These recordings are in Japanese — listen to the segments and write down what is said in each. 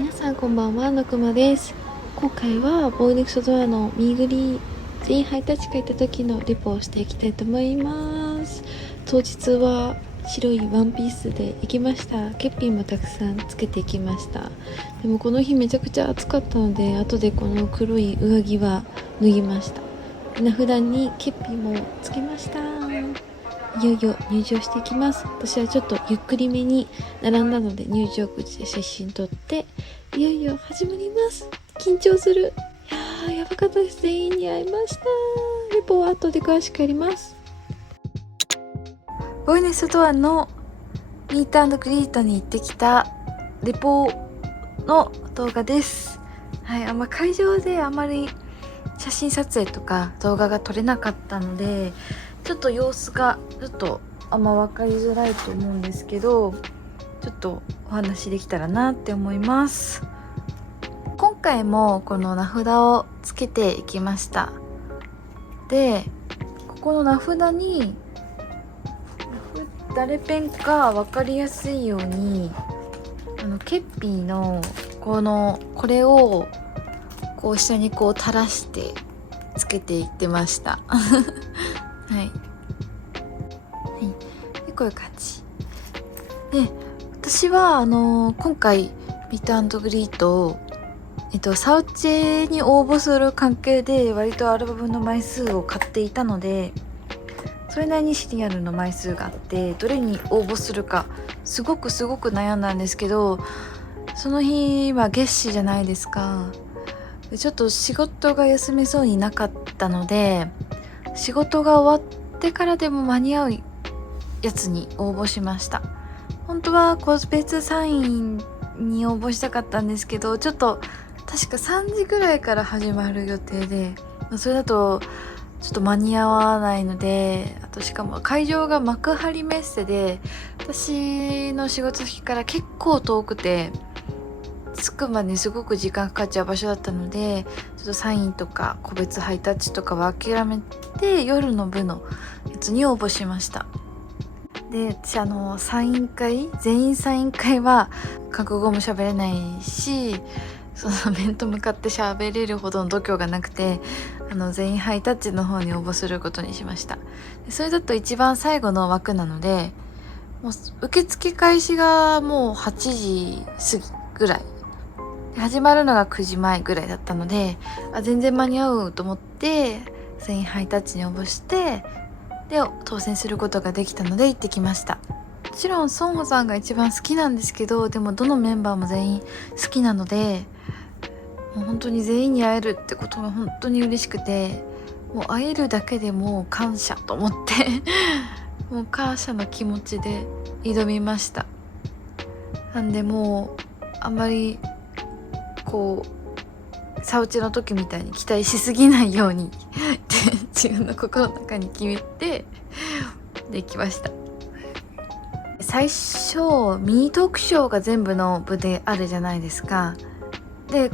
皆さんこんばんは、のくまです。今回はボーイネクストドアのミーグリ全員ハイタッチがいた時のレポをしていきたいと思います。当日は白いワンピースで行きました。ケッピーもたくさんつけていきました。でもこの日めちゃくちゃ暑かったので、後でこの黒い上着は脱ぎました。名札にケッピーもつけました。いよいよ入場していきます。私はちょっとゆっくりめに並んだので入場口で写真撮って、いよいよ始まります。緊張する。やばかったです。全員に会いました。レポは後で詳しくやります。ボイネストアのミート&グリートに行ってきたレポの動画です。はい、会場であまり写真撮影とか動画が撮れなかったので、ちょっと様子があんま分かりづらいと思うんですけど、ちょっとお話できたらなって思います。今回もこの名札をつけていきました。で、ここの名札に誰ペンか分かりやすいようにケッピーのこれをこう下にこう垂らしてつけていってましたはい、でこういう感じで、私は今回ミート&グリートサウチェに応募する関係で割とアルバムの枚数を買っていたので、それなりにシリアルの枚数があって、どれに応募するかすごく悩んだんですけど、その日は月始じゃないですか。でちょっと仕事が休めそうになかったので、仕事が終わってからでも間に合うやつに応募しました。本当は個別サインに応募したかったんですけど、ちょっと確か3時ぐらいから始まる予定で、それだとちょっと間に合わないので、あとしかも会場が幕張メッセで、私の仕事先から結構遠くて着くまでにすごく時間かかっちゃう場所だったので、ちょっとサインとか個別ハイタッチとかは諦めて夜の部のやつに応募しました。で、私サイン会、全員サイン会は韓国語も喋れないし、その面と向かって喋れるほどの度胸がなくて、全員ハイタッチの方に応募することにしました。でそれだと一番最後の枠なので、もう受付開始がもう8時過ぎぐらいで、始まるのが9時前ぐらいだったので、全然間に合うと思って全員ハイタッチに応募して、で当選することができたので行ってきました。もちろんソンホさんが一番好きなんですけど、でもどのメンバーも全員好きなので、もう本当に全員に会えるってことが本当に嬉しくて、もう会えるだけでもう感謝と思ってもう感謝の気持ちで挑みました。なんでもうあんまりサウチの時みたいに期待しすぎないように自分の心の中に決めてできました。最初ミニトークショーが全部の部であるじゃないですか。で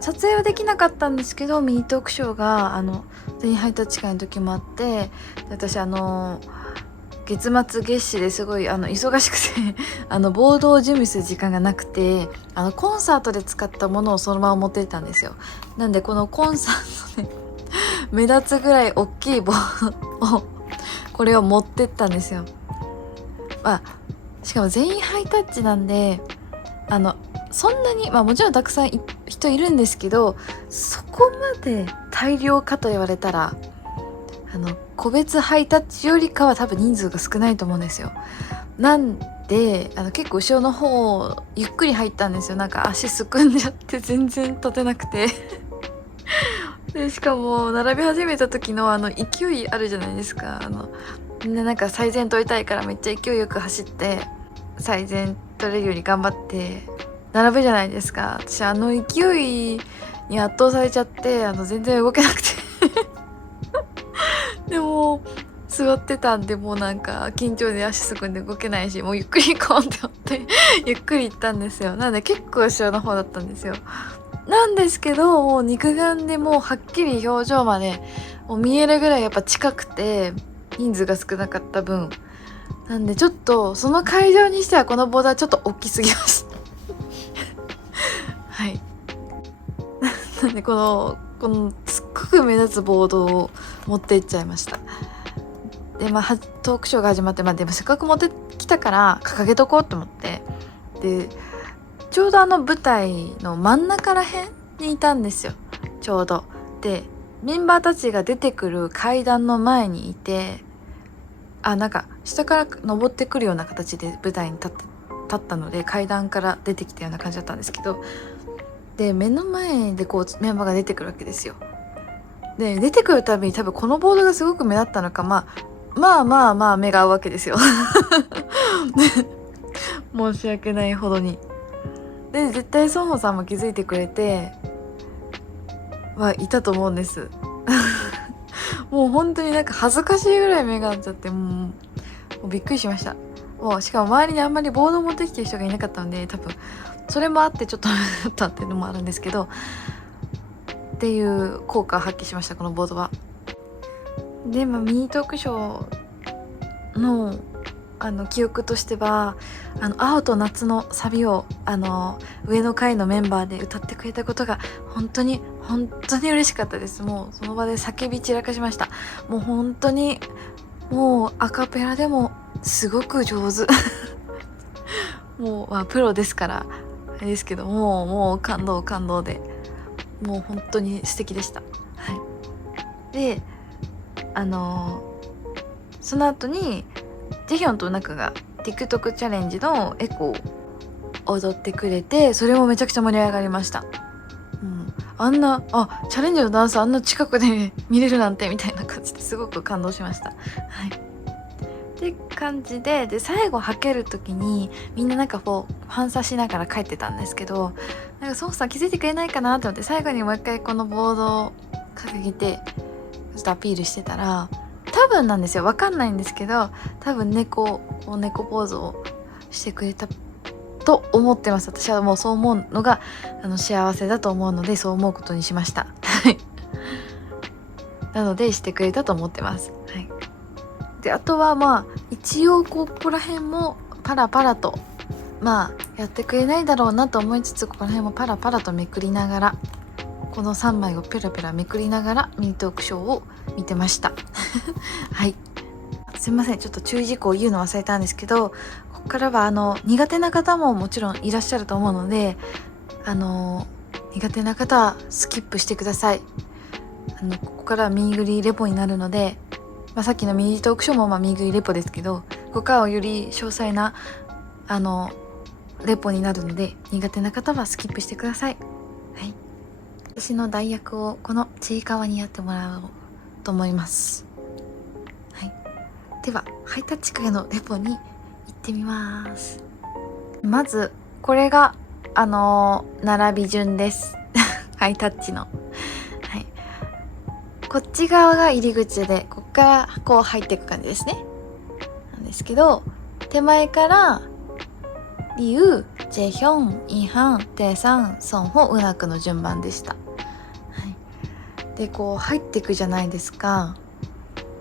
撮影はできなかったんですけど、ミニトークショーが全員ハイタッチ会の時もあって、で私月末月始ですごい忙しくてボードを準備する時間がなくて、コンサートで使ったものをそのまま持ってったんですよ。なんでこのコンサートで目立つぐらい大きいボードをこれを持ってったんですよ。しかも全員ハイタッチなんでそんなにもちろんたくさん人いるんですけど、そこまで大量かと言われたら個別ハイタッチよりかは多分人数が少ないと思うんですよ。なんで結構後ろの方ゆっくり入ったんですよ。なんか足すくんじゃって全然立てなくてでしかも並び始めた時の勢いあるじゃないですか。みんななんか最善取りたいからめっちゃ勢いよく走って最善取れるように頑張って並ぶじゃないですか。私勢いに圧倒されちゃって全然動けなくてでも座ってたんで、もうなんか緊張で足すくんで動けないし、もうゆっくり行こうって思ってゆっくり行ったんですよ。なので結構後ろの方だったんですよ。なんですけど、もう肉眼でもうはっきり表情までもう見えるぐらいやっぱ近くて、人数が少なかった分なんでちょっとその会場にしてはこのボーダーちょっと大きすぎましたでこのすっごく目立つボードを持って行っちゃいました。でトークショーが始まって、でもせっかく持ってきたから掲げとこうと思って、でちょうど舞台の真ん中らへんにいたんですよ、ちょうど。でメンバーたちが出てくる階段の前にいて、なんか下から登ってくるような形で舞台に立ったので、階段から出てきたような感じだったんですけど、で目の前でこうメンバーが出てくるわけですよ。で出てくるたびに多分このボードがすごく目立ったのか、まあ目が合うわけですよ申し訳ないほどに。で絶対ソンホさんも気づいてくれていたと思うんですもう本当になんか恥ずかしいぐらい目が合っちゃって、もうびっくりしました。しかも周りにあんまりボード持ってきてる人がいなかったので、多分それもあってちょっとだったっていうのもあるんですけど、っていう効果を発揮しました、このボードは。でミニトークショーの記憶としては、青と夏のサビを上の階のメンバーで歌ってくれたことが本当に嬉しかったです。もうその場で叫び散らかしました。もう本当にもうアカペラでもすごく上手もう、プロですからあれですけど、もう感動で、もう本当に素敵でした。はい。でその後にジェヒョンとナクが TikTok チャレンジのエコを踊ってくれて、それもめちゃくちゃ盛り上がりました。あんなチャレンジのダンスあんな近くで見れるなんてみたいな感じですごく感動しました。はい。って感じで最後はける時にみんななんかこう反射しながら帰ってたんですけど、なんかソンさん気づいてくれないかなと思って最後にもう一回このボードを掲げてちょっとアピールしてたら、多分なんですよ、わかんないんですけど、多分猫ポーズをしてくれたと思ってます。私はもうそう思うのが幸せだと思うので、そう思うことにしましたなのでしてくれたと思ってます。はい。であとは一応ここら辺もパラパラとやってくれないだろうなと思いつつ、ここら辺もパラパラとめくりながら、この3枚をペラペラめくりながらミニトークショーを見てましたはい。すいません、ちょっと注意事項を言うの忘れたんですけど、ここからは苦手な方ももちろんいらっしゃると思うので、苦手な方はスキップしてください。ここからはミニグリレポになるので、さっきのミニトークショーもミニグリレポですけど、ここからはより詳細なレポになるので、苦手な方はスキップしてください。はい。私の代役をこのちいかわにやってもらおうと思います。はい。ではハイタッチ影のレポに行ってみます。まずこれが並び順ですハイタッチの。はい。こっち側が入り口で、こっからこう入っていく感じですね。なんですけど、手前からリュウ、ジェヒョン、イハン、テサン、ソンホ、ウナクの順番でした。はい。でこう入っていくじゃないですか。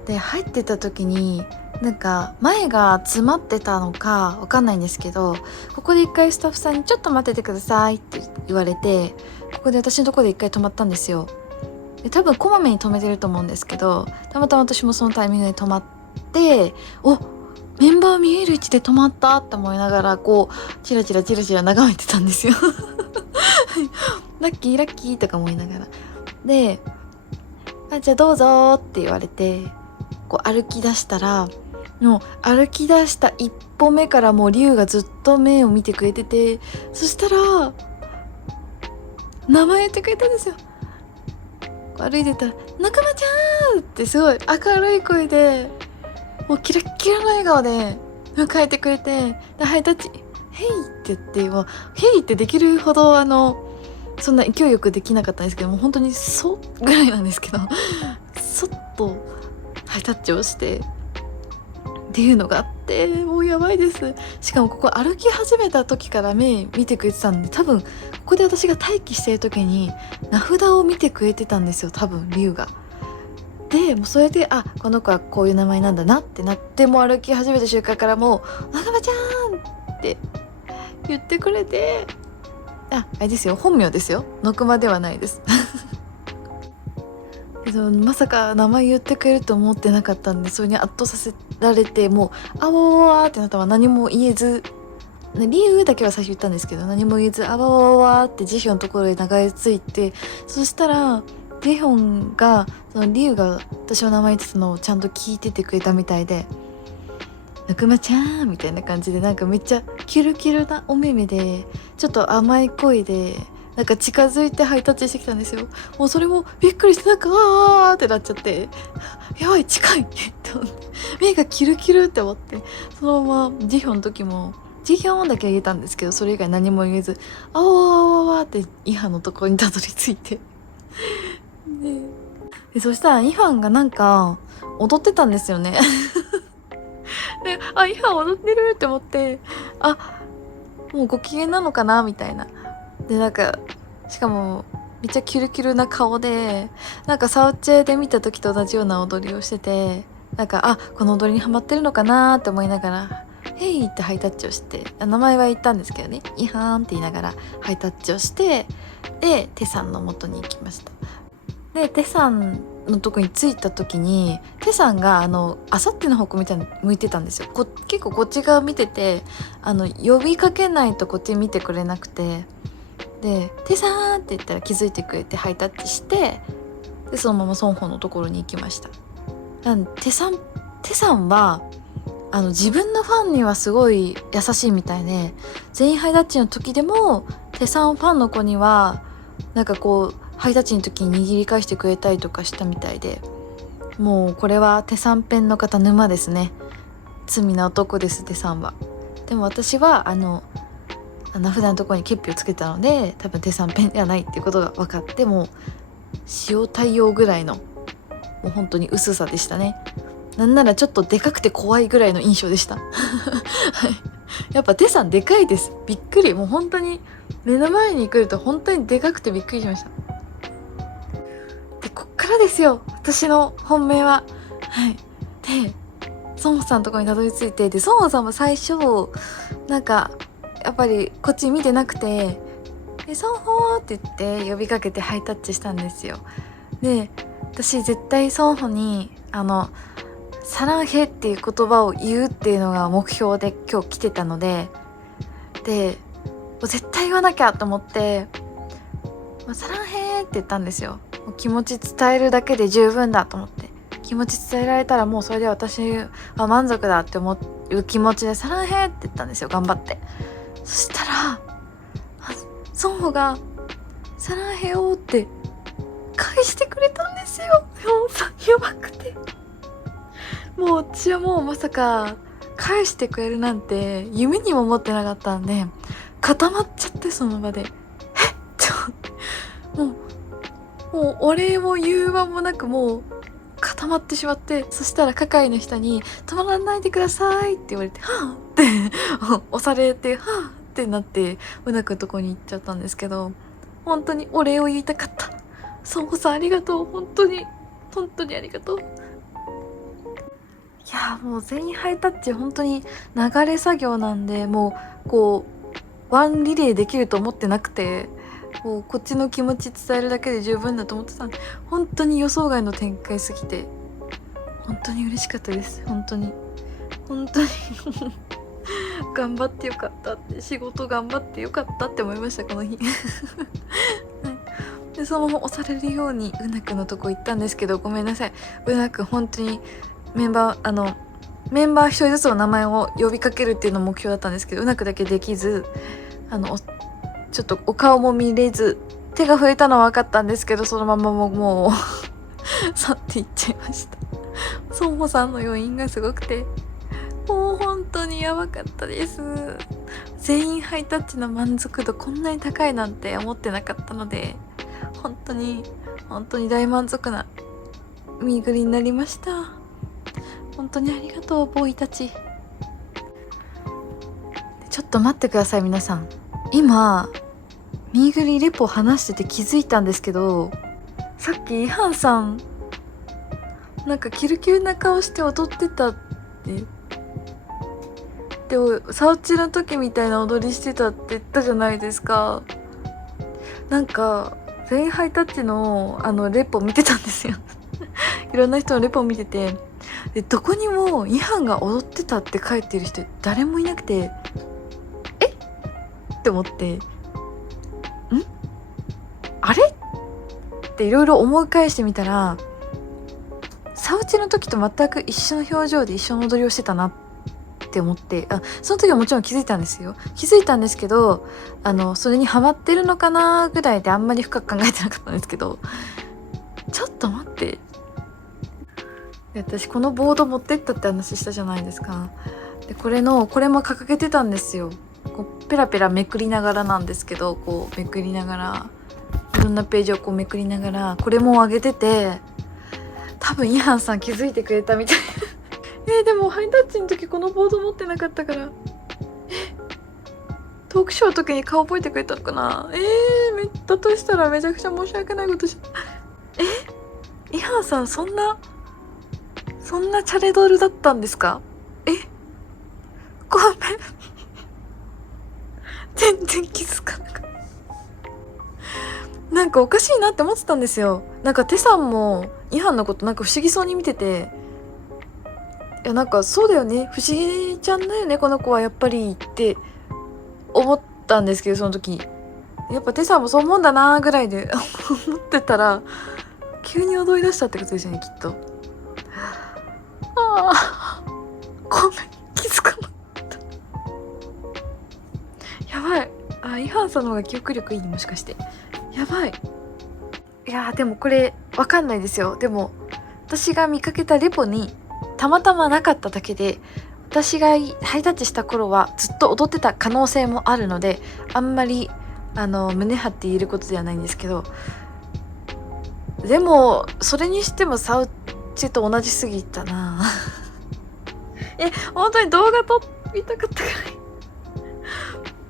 で入ってた時になんか前が詰まってたのかわかんないんですけど、ここで一回スタッフさんにちょっと待っててくださいって言われて、ここで私のところで一回止まったんですよ。で多分こまめに止めてると思うんですけど、たまたま私もそのタイミングで止まって、メンバー見える位置で止まったって思いながらこうチラチラ眺めてたんですよラッキーとか思いながら、でじゃあどうぞって言われてこう歩き出したら、もう歩き出した一歩目からもうリュウがずっと目を見てくれてて、そしたら名前言ってくれたんですよ。歩いてたら「仲間ちゃん!」ってすごい明るい声で、もうキラッキラの笑顔で迎えてくれて、でハイタッチ「ヘイ!」って言って、もう「ヘイ!」ってできるほどそんな勢いよくできなかったんですけど、もう本当にそぐらいなんですけどそっとハイタッチをしてっていうのがあって、もうやばいです。しかもここ歩き始めた時から目見てくれてたんで、多分ここで私が待機してる時に名札を見てくれてたんですよ、多分リュウが。でもうそれでこの子はこういう名前なんだなってなって、もう歩き始めた瞬間からもう「仲間ちゃん!」って言ってくれて、あれですよ、本名ですよ、のくまではないですまさか名前言ってくれると思ってなかったんで、それに圧倒させられて、もうあわわわってなったら何も言えず、理由だけは最初言ったんですけど、何も言えずあわわわってジヒョンのところで流れ着いて、そしたらジヒョンがそのリュウが私の名前言ってたのをちゃんと聞いててくれたみたいで、ぬくまちゃんみたいな感じで、なんかめっちゃキュルキュルなお目目で、ちょっと甘い声でなんか近づいてハイタッチしてきたんですよ。もうそれもびっくりして、なんかあーってなっちゃって、やばい近いって思って、目がキルキルって思って、そのままジヒョンの時もジヒョンだけ言えたんですけど、それ以外何も言えず、あわわわわってイハンのところにたどり着いてでそしたらイハンがなんか踊ってたんですよねで、あ、イハン踊ってるって思って、あ、もうご機嫌なのかなみたいな。で、なんかしかもめっちゃキュルキュルな顔で、なんかサウチェで見た時と同じような踊りをしてて、なんかあ、この踊りにハマってるのかなって思いながら、ヘイってハイタッチをして、名前は言ったんですけどね、イハーンって言いながらハイタッチをして、でテさんの元に行きました。でテさんのとこに着いた時に、テさんがあさっての方向向いてたんですよ。結構こっち側見てて、呼びかけないとこっち見てくれなくて、でテさんって言ったら気づいてくれてハイタッチして、でそのままソンホのところに行きました。テさんは自分のファンにはすごい優しいみたいで、全員ハイタッチの時でもテさんファンの子にはなんかこうハイタッチの時に握り返してくれたりとかしたみたいで、もうこれはテさんペンの方沼ですね。罪な男です、テさんは。でも私は名札のところにケッピをつけたので、多分テさんペンではないっていうことが分かって、もう塩対応ぐらいのもう本当に薄さでしたね。なんならちょっとでかくて怖いぐらいの印象でしたはい、やっぱテさんでかいです。びっくり。もう本当に目の前に来ると本当にでかくてびっくりしました。でこっからですよ、私の本命は。はい。でソンホさんのところにたどり着いて、でソンホさんも最初なんかやっぱりこっち見てなくて、でソンホーって言って呼びかけてハイタッチしたんですよ。で私絶対ソンホにサランヘっていう言葉を言うっていうのが目標で今日来てたので、絶対言わなきゃと思って、サランヘって言ったんですよ。もう気持ち伝えるだけで十分だと思って、気持ち伝えられたらもうそれで私は満足だって思う気持ちでサランヘって言ったんですよ、頑張って。そしたらソンホがサランヘをって返してくれたんですよ。やばくて、もう私はもうまさか返してくれるなんて夢にも思ってなかったんで、固まっちゃって、その場でもうお礼も言う間もなくもう固まってしまって、そしたら係の人に止まらないでくださいって言われて、はぁって押されて、はぁってなってうなくのとこに行っちゃったんですけど、本当にお礼を言いたかった。ソンホさんありがとう、本当にありがとう。いやもう全員ハイタッチ本当に流れ作業なんで、もうこうワンリレーできると思ってなくて、もうこっちの気持ち伝えるだけで十分だと思ってたんで、本当に予想外の展開すぎて本当に嬉しかったです。本当に頑張ってよかったって、仕事頑張ってよかったって思いました、この日でそのまま押されるようにうなくのとこ行ったんですけど、ごめんなさい、うなく本当にメンバー一人ずつの名前を呼びかけるっていうの目標だったんですけど、うなくだけできず、ちょっとお顔も見れず、手が触れたのは分かったんですけど、そのままもう去っていっちゃいました。ソンホさんの余韻がすごくて、もう本当にやばかったです。全員ハイタッチの満足度こんなに高いなんて思ってなかったので、本当に大満足なミーグリになりました。本当にありがとうボーイたち。ちょっと待ってください皆さん、今ミーグリレポ話してて気づいたんですけど、さっきイハンさんなんかキルキルな顔して踊ってたってで、サウチの時みたいな踊りしてたって言ったじゃないですか。なんか全員ハイタッチのレポ見てたんですよいろんな人のレポ見てて、でどこにもイハンが踊ってたって書いてる人誰もいなくて、えって思って、あれっていろいろ思い返してみたら、サウチの時と全く一緒の表情で一緒の踊りをしてたなって思って、その時はもちろん気づいたんですよ。気づいたんですけど、それにハマってるのかなぐらいであんまり深く考えてなかったんですけど、ちょっと待って、私このボード持ってったって話したじゃないですか。でこれも掲げてたんですよ。こうペラペラめくりながらなんですけど、こうめくりながらいろんなページをこうめくりながらこれも上げてて、多分イハンさん気づいてくれたみたいなでもハイタッチの時このボード持ってなかったから、トークショーの時に顔覚えてくれたのかな。だとしたらめちゃくちゃ申し訳ないことしイハンさんそんなチャレドルだったんですか。ごめん全然気づかなかった。なんかおかしいなって思ってたんですよ。なんかテさんもイハンのことなんか不思議そうに見てて、いやなんかそうだよね、不思議ちゃんだよねこの子はやっぱりって思ったんですけど、その時やっぱテさんもそう思うんだなぐらいで思ってたら、急に踊り出したってことですよね、きっと。ごめん、気づかなかった。やばい。イハンさんの方が記憶力いいね、もしかして。やばい。いやでもこれわかんないですよ。でも私が見かけたレポにたまたまなかっただけで、私がハイタッチした頃はずっと踊ってた可能性もあるので、あんまり胸張って言えることではないんですけど、でもそれにしてもサウチと同じすぎたな本当に動画撮りたかったぐらい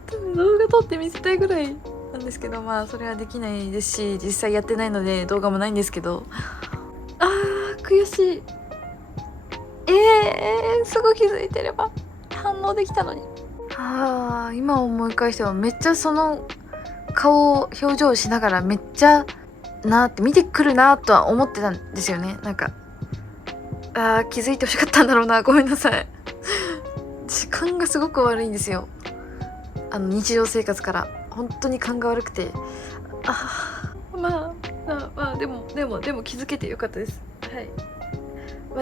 多分動画撮って見せたいぐらいなんですけど、まあそれはできないですし、実際やってないので動画もないんですけど、悔しい。すぐ気づいてれば反応できたのに。今思い返してもめっちゃその表情しながらめっちゃなって見てくるなとは思ってたんですよね。なんか気づいてほしかったんだろうな、ごめんなさい時間がすごく悪いんですよ。日常生活から本当に勘が悪くて、でも気づけてよかったです。はい。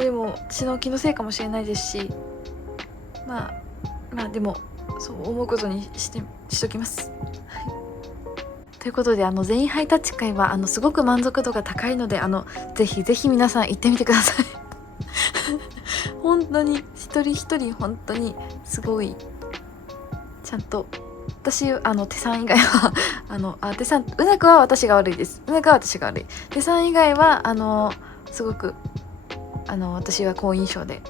でも血の気のせいかもしれないですし、でもそう思うことにしときます。はい。ということで全員ハイタッチ会はすごく満足度が高いので、ぜひぜひ皆さん行ってみてください本当に一人一人本当にすごいちゃんと。私手さん以外は手さんうなくは私が悪いです。うなくは私が悪い。手さん以外はすごく私は好印象で、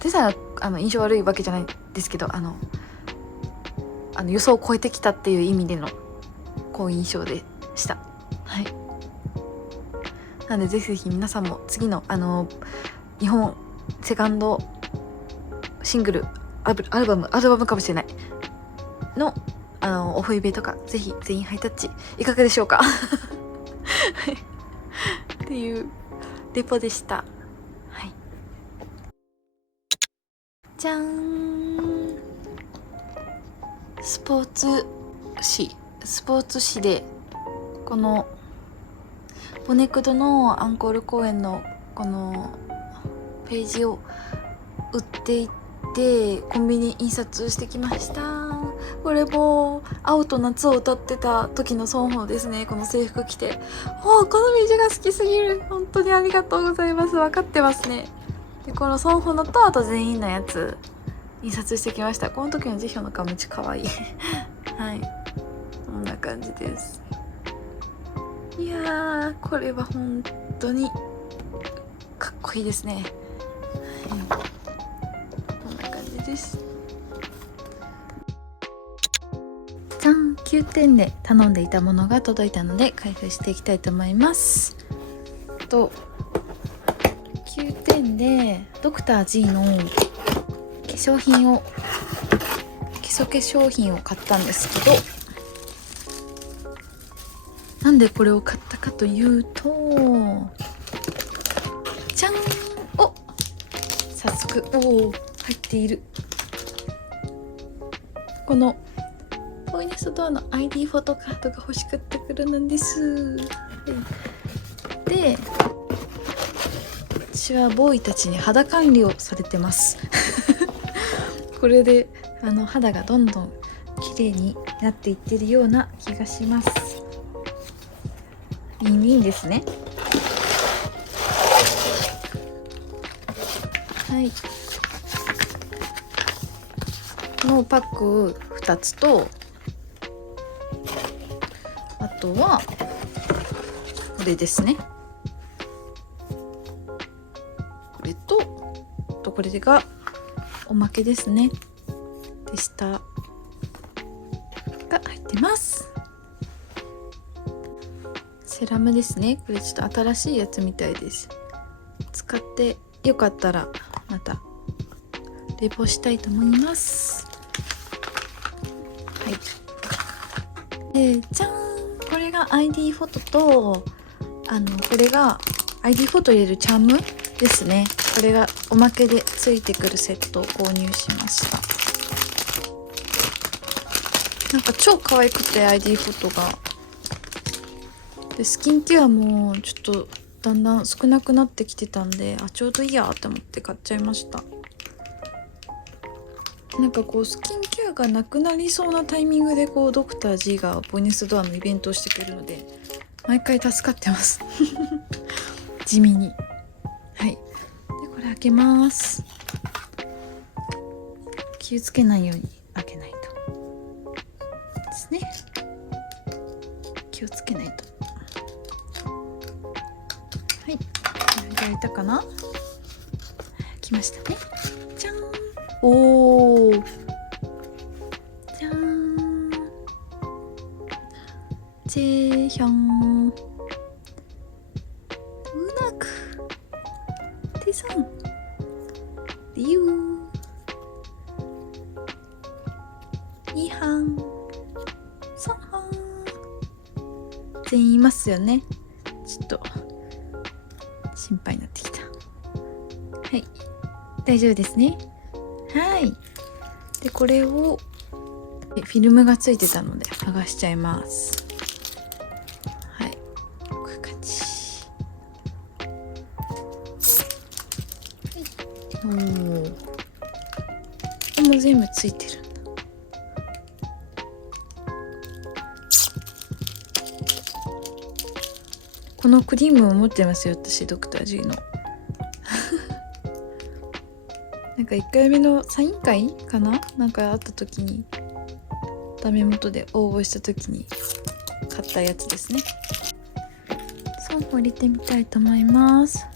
手さんが印象悪いわけじゃないですけど、予想を超えてきたっていう意味での好印象でした。はい。なのでぜひぜひ皆さんも次の日本セカンドシングルアルバムかもしれないのオフイベとかぜひ全員ハイタッチいかがでしょうかっていうレポでした。はい。じゃーん。スポーツ誌でこのボネクドのアンコール公演のこのページを売っていて、コンビニ印刷してきました。これも青と夏を歌ってた時のソンホですね。この制服着て、このビジュが好きすぎる。本当にありがとうございます。分かってますね。でこのソンホのとあと全員のやつ印刷してきました。この時のジヒョの顔めっちゃ可愛いはい、こんな感じです。いやー、これは本当にかっこいいですね。はい、こんな感じです。じゃん、9点で頼んでいたものが届いたので開封していきたいと思います。9点でドクター G の基礎化粧品を買ったんですけど、なんでこれを買ったかというと、じゃん。お、早速入っているこのボイネストドアの ID フォトカードが欲しかったからなんです。で、私はボーイたちに肌管理をされてますこれで肌がどんどん綺麗になっていってるような気がします。ウィンウィンですね。はい、このパック2つと、あとはこれですね。これとこれがおまけですね。でしたが入ってます。セラムですね。これちょっと新しいやつみたいです。使ってよかったらまたレポしたいと思います。はい。で、じゃん、これが ID フォトとこれが ID フォト入れるチャームですね。これがおまけでついてくるセットを購入しました。なんか超可愛くて ID フォトが。でスキンケアもちょっとだんだん少なくなってきてたんで、ちょうどいいやと思って買っちゃいました。なんかこうスキンケアがなくなりそうなタイミングでこうドクター G がボイネスドアのイベントをしてくれるので毎回助かってます地味に。はい。でこれ開けます。気をつけないように開けないとですね。気をつけないと。はい、開いたかな。来ましたね。じゃん。おー、じゃーん。ジェヒョン。ウナク。テソン。リュウ。ニハン。ソンハン。全員いますよね。ちょっと心配になってきた。はい、大丈夫ですね。はい。でこれをフィルムがついてたので剥がしちゃいます。はい、こういう感じ。はい、もう全部ついてるんだ。このクリームを持ってますよ、私。ドクター G のなんか1回目のサイン会かな、なんかあった時にダメ元で応募した時に買ったやつですね。3本入れてみたいと思います。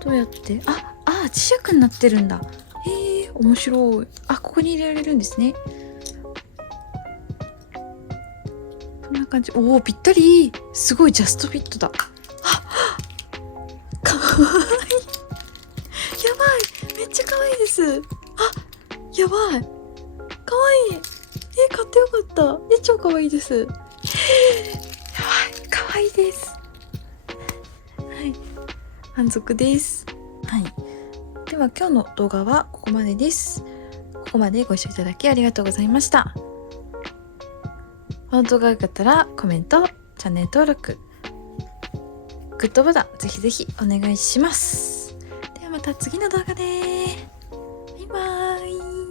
どうやって、磁石になってるんだ。面白い。ここに入れられるんですね。こんな感じ。おお、ぴったり。すごいジャストフィットだ。かわいい。やばい、めっちゃかわいいです。やばい、かわいい。買ってよかった。超かわいいです。やばい、かわいいです。はい、満足です。はい、では今日の動画はここまでです。ここまでご視聴いただきありがとうございました。この動画が良かったらコメント、チャンネル登録、グッドボタンぜひぜひお願いします。ではまた次の動画で。バイバーイ。